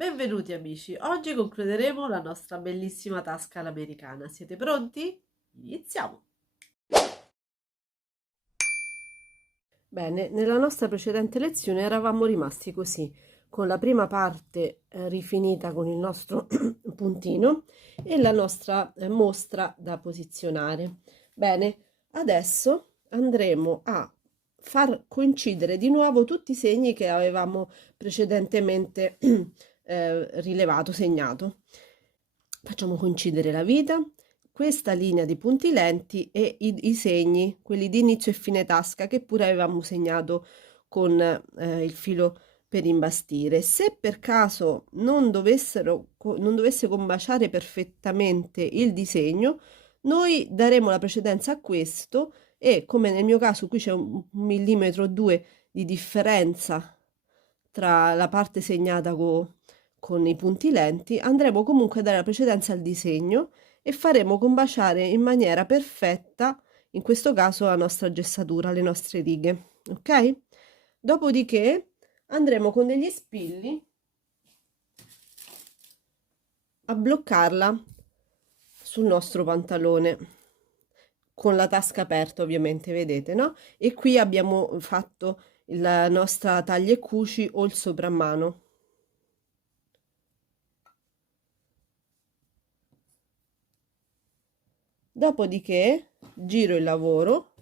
Benvenuti amici, oggi concluderemo la nostra bellissima tasca all'americana. Siete pronti? Iniziamo! Bene, nella nostra precedente lezione eravamo rimasti così, con la prima parte rifinita con il nostro puntino e la nostra mostra da posizionare. Bene, adesso andremo a far coincidere di nuovo tutti i segni che avevamo precedentemente rilevato, segnato. Facciamo coincidere la vita, questa linea di punti lenti e i segni, quelli di inizio e fine tasca, che pure avevamo segnato con il filo per imbastire. Se per caso non dovesse combaciare perfettamente il disegno, noi daremo la precedenza a questo e, come nel mio caso qui c'è un millimetro o due di differenza tra la parte segnata con i punti lenti, andremo comunque a dare la precedenza al disegno e faremo combaciare in maniera perfetta, in questo caso, la nostra gessatura, le nostre righe, ok? Dopodiché andremo con degli spilli a bloccarla sul nostro pantalone, con la tasca aperta ovviamente, vedete, no? E qui abbiamo fatto la nostra taglia e cuci o il soprammano. Dopodiché giro il lavoro,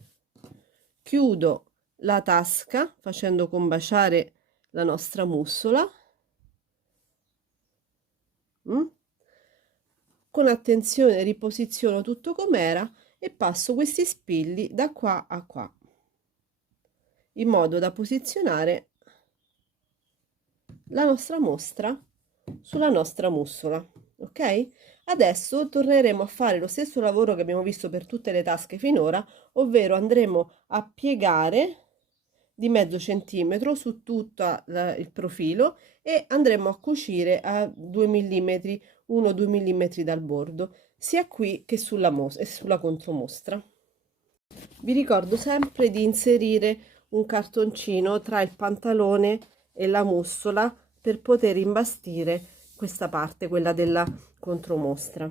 chiudo la tasca facendo combaciare la nostra mussola, con attenzione riposiziono tutto com'era e passo questi spilli da qua a qua, in modo da posizionare la nostra mostra sulla nostra mussola, ok? Adesso torneremo a fare lo stesso lavoro che abbiamo visto per tutte le tasche finora, ovvero andremo a piegare di mezzo centimetro su tutto il profilo e andremo a cucire a 2 mm, 1-2 mm dal bordo, sia qui che sulla contromostra. Vi ricordo sempre di inserire un cartoncino tra il pantalone e la mussola per poter imbastire questa parte, quella della contromostra.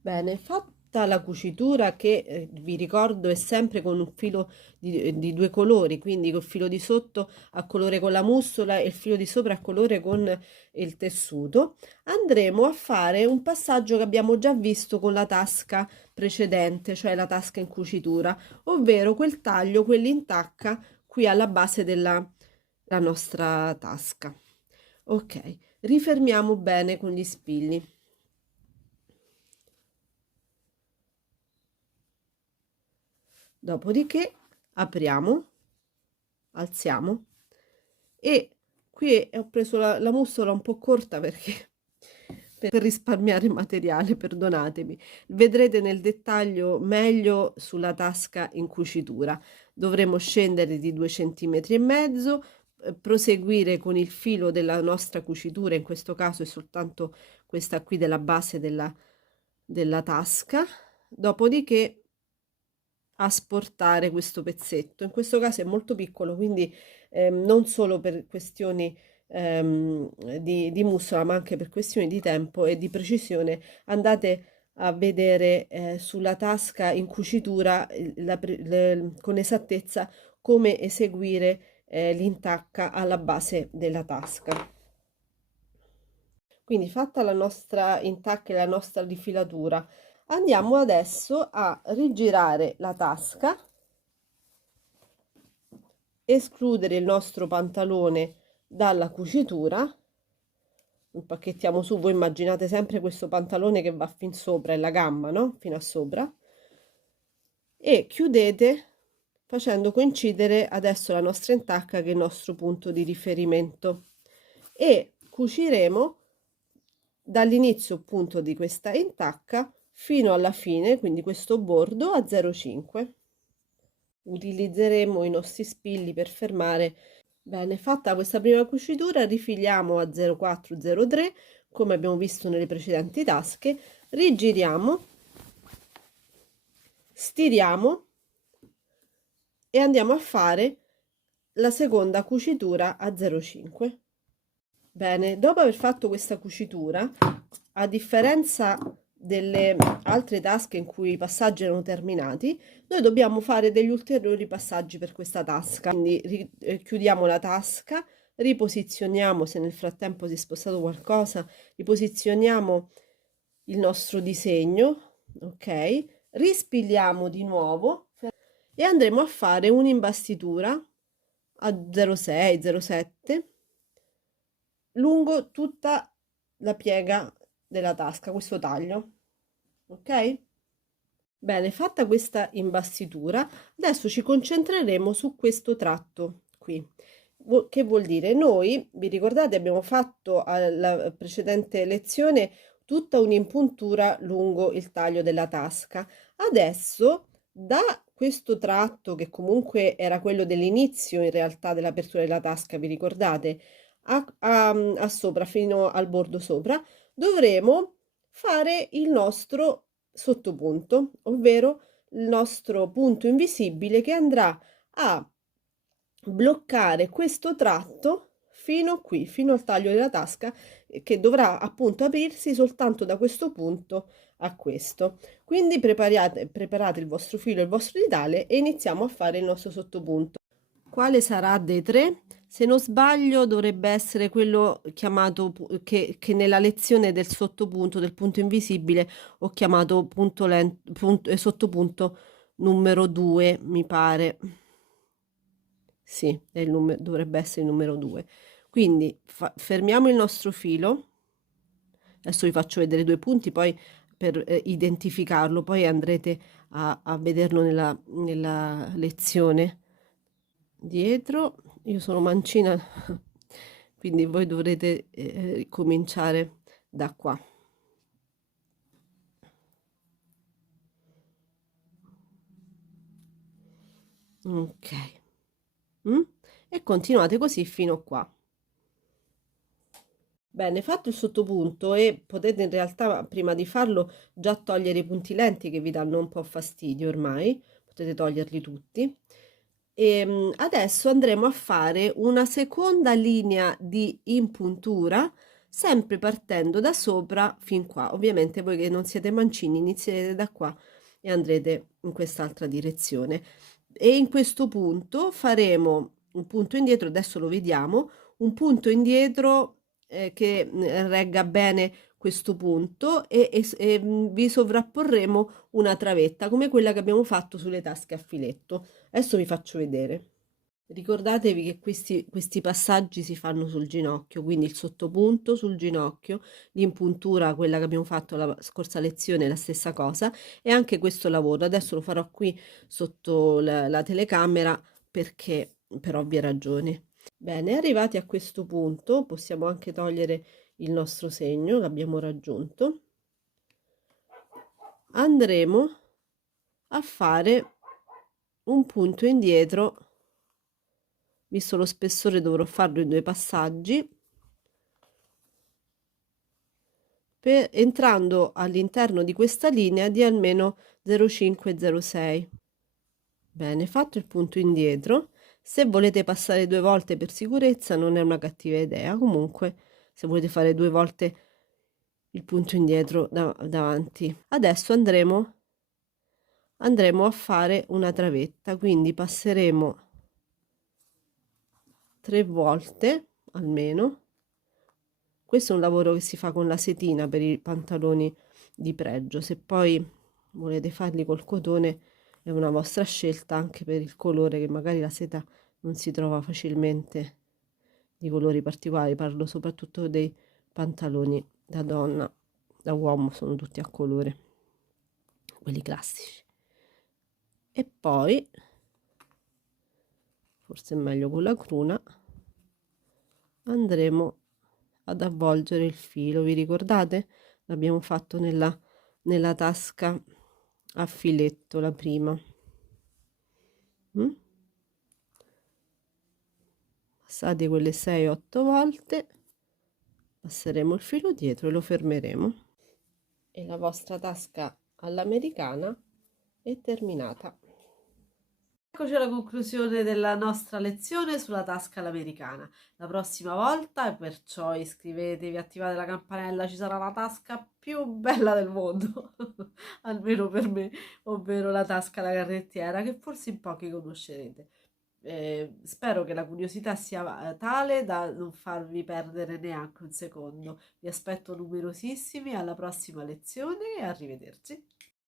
Bene, fatta la cucitura, che vi ricordo è sempre con un filo di due colori, quindi col filo di sotto a colore con la mussola e il filo di sopra a colore con il tessuto, andremo a fare un passaggio che abbiamo già visto con la tasca precedente, cioè la tasca in cucitura, ovvero quel taglio, quell'intacca qui alla base della la nostra tasca. Ok, rifermiamo bene con gli spilli. Dopodiché apriamo, alziamo e qui ho preso la mussola un po' corta perché per risparmiare materiale, perdonatemi. Vedrete nel dettaglio meglio sulla tasca in cucitura. Dovremo scendere di 2 centimetri e mezzo, proseguire con il filo della nostra cucitura, in questo caso è soltanto questa qui della base della tasca, dopodiché asportare questo pezzetto. In questo caso è molto piccolo, quindi non solo per questioni di mussola, ma anche per questioni di tempo e di precisione, andate a vedere sulla tasca in cucitura con esattezza come eseguire l'intacca alla base della tasca. Quindi fatta la nostra intacca e la nostra rifilatura, andiamo adesso a rigirare la tasca, escludere il nostro pantalone dalla cucitura, impacchettiamo su, voi immaginate sempre questo pantalone che va fin sopra, è la gamba, no? Fino a sopra, e chiudete facendo coincidere adesso la nostra intacca che è il nostro punto di riferimento e cuciremo dall'inizio appunto di questa intacca fino alla fine, quindi questo bordo a 0,5. Utilizzeremo i nostri spilli per fermare. Bene, fatta questa prima cucitura, rifiliamo a 0,4-0,3 come abbiamo visto nelle precedenti tasche, rigiriamo, stiriamo andiamo a fare la seconda cucitura a 0,5. Bene, dopo aver fatto questa cucitura, a differenza delle altre tasche in cui i passaggi erano terminati, noi dobbiamo fare degli ulteriori passaggi per questa tasca. Quindi chiudiamo la tasca, riposizioniamo, se nel frattempo si è spostato qualcosa, riposizioniamo il nostro disegno, ok? Rispigliamo di nuovo e andremo a fare un'imbastitura a 0,6, 0,7 lungo tutta la piega della tasca, questo taglio, ok? Bene, fatta questa imbastitura, adesso ci concentreremo su questo tratto qui. Che vuol dire? Noi, vi ricordate, abbiamo fatto alla precedente lezione tutta un'impuntura lungo il taglio della tasca. Adesso, da questo tratto, che comunque era quello dell'inizio in realtà dell'apertura della tasca, vi ricordate? A sopra, fino al bordo sopra, dovremo fare il nostro sottopunto, ovvero il nostro punto invisibile che andrà a bloccare questo tratto fino qui, fino al taglio della tasca, che dovrà appunto aprirsi soltanto da questo punto a questo. Quindi preparate il vostro filo e il vostro ditale e iniziamo a fare il nostro sottopunto. Quale sarà dei tre? Se non sbaglio dovrebbe essere quello chiamato che nella lezione del sottopunto, del punto invisibile, ho chiamato sottopunto numero 2, mi pare. Sì, è dovrebbe essere il numero 2. Quindi fermiamo il nostro filo. Adesso vi faccio vedere due punti, poi per identificarlo, poi andrete a vederlo nella lezione dietro. Io sono mancina, quindi voi dovrete cominciare da qua. Ok. E continuate così fino qua. Bene, fatto il sottopunto, e potete in realtà prima di farlo già togliere i punti lenti che vi danno un po' fastidio ormai, potete toglierli tutti. E adesso andremo a fare una seconda linea di impuntura, sempre partendo da sopra fin qua. Ovviamente voi che non siete mancini inizierete da qua e andrete in quest'altra direzione. E in questo punto faremo un punto indietro, adesso lo vediamo, un punto indietro che regga bene questo punto e vi sovrapporremo una travetta come quella che abbiamo fatto sulle tasche a filetto. Adesso vi faccio vedere. Ricordatevi che questi passaggi si fanno sul ginocchio, quindi il sottopunto sul ginocchio, l'impuntura, quella che abbiamo fatto la scorsa lezione, la stessa cosa, e anche questo lavoro. Adesso lo farò qui sotto la telecamera perché per ovvie ragioni. Bene, arrivati a questo punto possiamo anche togliere il nostro segno, l'abbiamo raggiunto. Andremo a fare un punto indietro, visto lo spessore dovrò farlo in due passaggi, entrando all'interno di questa linea di almeno 0,5 e 0,6. Bene, fatto il punto indietro, se volete passare due volte per sicurezza non è una cattiva idea, comunque se volete fare due volte il punto indietro davanti. Adesso andremo a fare una travetta, quindi passeremo 3 volte almeno. Questo è un lavoro che si fa con la setina per i pantaloni di pregio. Se poi volete farli col cotone è una vostra scelta, anche per il colore, che magari la seta non si trova facilmente di colori particolari. Parlo soprattutto dei pantaloni da donna, da uomo sono tutti a colore, quelli classici. E poi forse è meglio con la cruna andremo ad avvolgere il filo. Vi ricordate? L'abbiamo fatto nella tasca a filetto la prima. Passate quelle 6-8 volte, passeremo il filo dietro e lo fermeremo, e la vostra tasca all'americana è terminata. Eccoci alla conclusione della nostra lezione sulla tasca all'americana. La prossima volta, perciò iscrivetevi, attivate la campanella, ci sarà la tasca più bella del mondo, almeno per me, ovvero la tasca alla carrettiera, che forse in pochi conoscerete. Spero che la curiosità sia tale da non farvi perdere neanche un secondo. Vi aspetto numerosissimi alla prossima lezione e arrivederci.